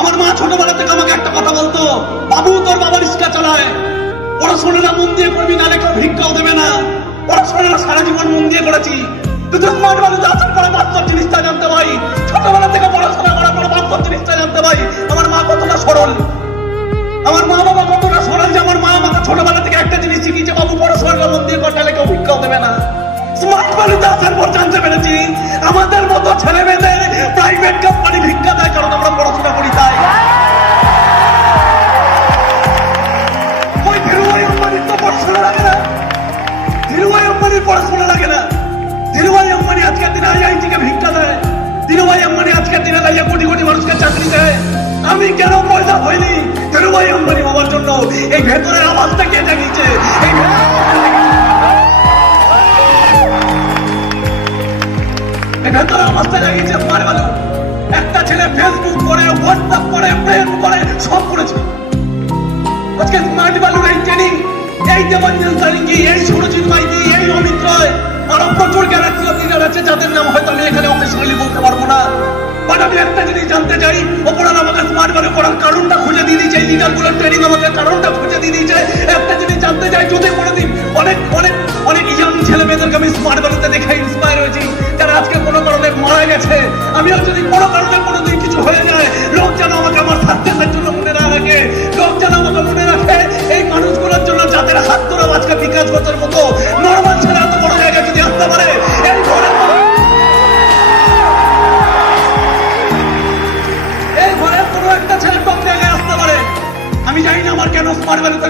আমার মা ছোটবেলা থেকে আমাকে একটা কথা বলতো, বাবু, তোর বাবা রিক্সা চালায়। পড়াশোনাটা মন দিয়ে করবি, নাহলে কেউ ভিক্ষাও দেবে না। পড়াশোনাটা সারা জীবন মন দিয়ে করেছি। তুই স্মার্ট আসার পরে বাস্তব জিনিসটা জানতে ভাই ছোটবেলা থেকে পড়াশোনা জিনিসটা জানতে পাই আমার মা কতটা সরল। আসার পর জানতে পেরেছি। আমাদের মতো ছেলে মেয়েদের প্রাইভেট কোম্পানি ভিক্ষা দেয় কারণ আমরা পড়াশোনা করি তাই। কোটি কোটি মানুষকে চাকরি দেয়। আমি কেন পয়সা হইনি ধীরুভাই আম্বানি বাবার জন্য? এই ভেতরের আওয়াজটা কে জাগিয়েছে এই দেবাঞ্জন সারিঙ্গি এই সুরজিৎ মাইতি এই অমিত আরও প্রচুর গ্যালাক্সি আছে, যাদের নাম হয়তো আমি এখানে অফিসিয়ালি বলতে পারব না। বাট আমি একটা জিনিস জানতে চাই ওপরাল আমাকে স্মার্ট বালু করার কারণটা খুঁজে দিয়ে দিয়েছে লিডারগুলোর ট্রেনিং আমাকে কারণটা খুঁজে দিয়ে দিয়েছে। একটা জিনিস জানতে চাই, যদি কোনোদিন অনেক অনেক অনেক ইয়াং ছেলে মেয়েদেরকে আমি স্মার্ট বালুতে দেখে ইন্সপায়ার হয়েছি, যারা আজকে কোনো কারণে মারা গেছে, আমিও যদি কোনো কারণে কোনোদিন কিছু হয়ে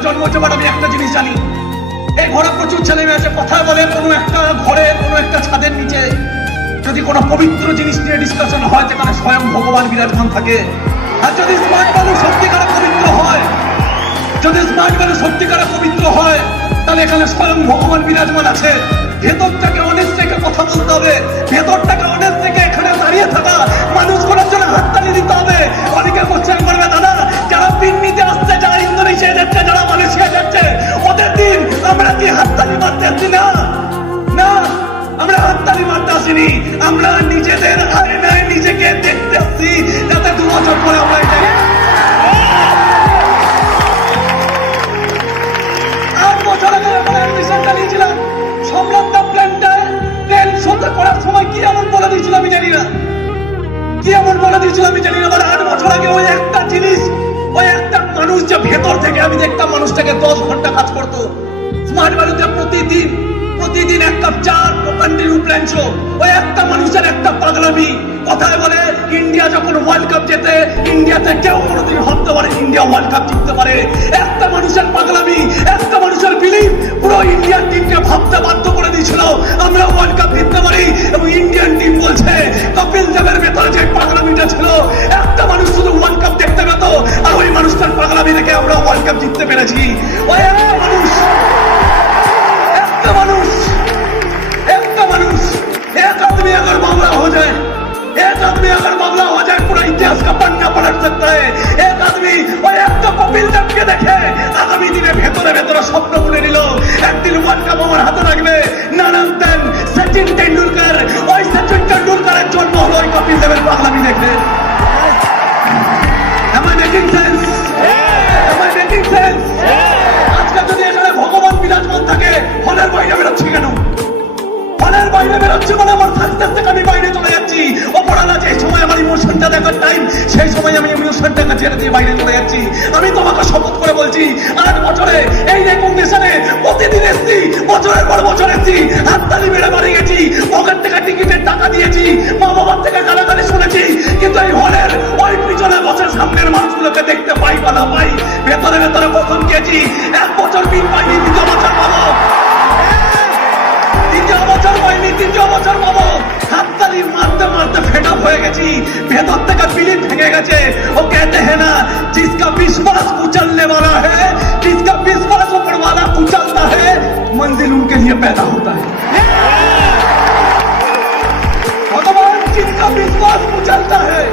জন্ম হচ্ছে আমি একটা জিনিস জানি। এই প্রচুর ছেলে মেয়ে আছে, কথা বলে কোনো একটা ঘরে, কোনো একটা ছাদের নিচে। যদি কোনো পবিত্র জিনিস নিয়ে ডিসকাশন হয় যেখানে স্বয়ং ভগবান বিরাজমান থাকে। আর যদি স্মার্ট ভ্যালু সত্যিকারে পবিত্র হয়, যদি স্মার্ট ভ্যালু সত্যিকারে পবিত্র হয়, তাহলে এখানে স্বয়ং ভগবান বিরাজমান আছে। ভেতরটাকে অনেক থেকে কথা বলতে হবে। ভেতরটাকে অনেক মারতে আসছি না। না, আমরা হাততালি মারতে আসিনি। আমরা নিজেদের আয়নায় নিজেকে দেখতে আসছি। যাতে দু বছর পরে আমরা এটাকে আট বছর আগে আমরা অ্যাডমিশন চালিয়েছিলাম সম্রাটদা প্ল্যানটায় ট্রেন সন্ধে করার সময় কি এমন বলে দিয়েছিল আমি জানি কি এমন বলে দিয়েছিল আমি জানি না বাট আট বছর আগে ওই একটা জিনিস, ওই একটা মানুষ যে ভেতর থেকে আমি দেখতাম মানুষটাকে দশ ঘণ্টা কাজ করতো। স্মার্ট বাড়িতে প্রতিদিন প্রতিদিন এক কাপ চা প্ল্যান শো ওই একটা মানুষের একটা পাগলামি। কথায় বলে, ইন্ডিয়া যখন ওয়ার্ল্ড কাপ জেতে, ইন্ডিয়াতে কেউ কোনোদিন ভাবতে পারে ইন্ডিয়া ওয়ার্ল্ড কাপ জিততে পারে। একটা মানুষের পাগলামি, একটা মানুষের বিলিভ পুরো ইন্ডিয়ান টিমকে ভাবতে বাধ্য করে দিয়েছিল। আমরা ওয়ার্ল্ড কাপ জিততে পারি এবং ইন্ডিয়ান টিম বলছে, কপিল দেবের কবি ওই কপিল দেবকে দেখে আগামী দিনে ভেতরে ভেতরে স্বপ্ন বলে নিল। একদিন ওয়ার্ল্ড কাপ আমার হাতে লাগবে। নানান তেন সচিন টেন্ডুলকার ওই সচিন টেন্ডুলকারের জন্ম হলো ওই কপিল দেবের বাইরে বেরোচ্ছি মানে আমার সাকসেস থেকে আমি বাইরে চলে যাচ্ছি। অপরাধ যে সময় আমার ইমোশনটা দেখার টাইম সেই সময় আমি ইমোশনটাকে ছেড়ে দিয়ে বাইরে চলে যাচ্ছি। আমি তোমাকে শপথ করে বলছি আট বছরে, এই রেকগনিশনে প্রতিদিন এসছি, বছরের পর বছর এসছি, হাততালি মেরে বাড়ি গেছি, পকেট থেকে টিকিটের টাকা দিয়েছি, মা বাবার থেকে গালাগালি শুনেছি, কিন্তু এই হলের ওই পিছনে বসে সামনের মানুষগুলোকে দেখতে পাই বা না বছর পাইনি তৃতীয় বছর পাবো হাততালি মারতে মারতে ফেড হয়ে গেছি ভেতর থেকে বিলি ভেঙে গেছে ও कहते हैं ना जिसका विश्वास कुचलने वाला है जिसका विश्वास ऊपर वाला कुचलता है मंजिल उनके लिए पैदा होता है भगवान जिनका विश्वास कुचलता है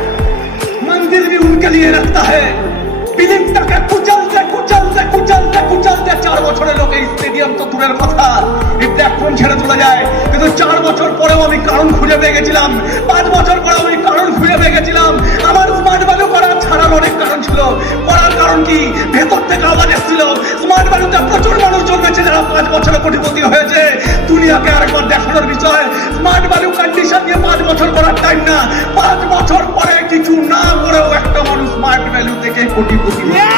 চার বছর পরেও আমি কারণ খুঁজে পেয়ে গেছিলাম। পাঁচ বছর পরে আমি কারণ খুঁজে পেয়ে গেছিলাম। আমার স্মার্ট ভ্যালু করার ছাড়ার অনেক কারণ ছিল। করার কারণ কি? ভেতর থেকে আওয়াজ এসেছিল। স্মার্ট ভ্যালুটা প্রচুর মানুষ জন্মেছে যারা পাঁচ বছরে কোটিপতি হয়েছে। দুনিয়াকে আরেকবার দেখানোর বিষয় স্মার্ট ভ্যালু কন্ডিশন নিয়ে পাঁচ বছর করার টাইম না। পাঁচ বছর পরে কিছু না করেও একটা মানুষ স্মার্ট ভ্যালু থেকে কোটিপতি হয়েছে।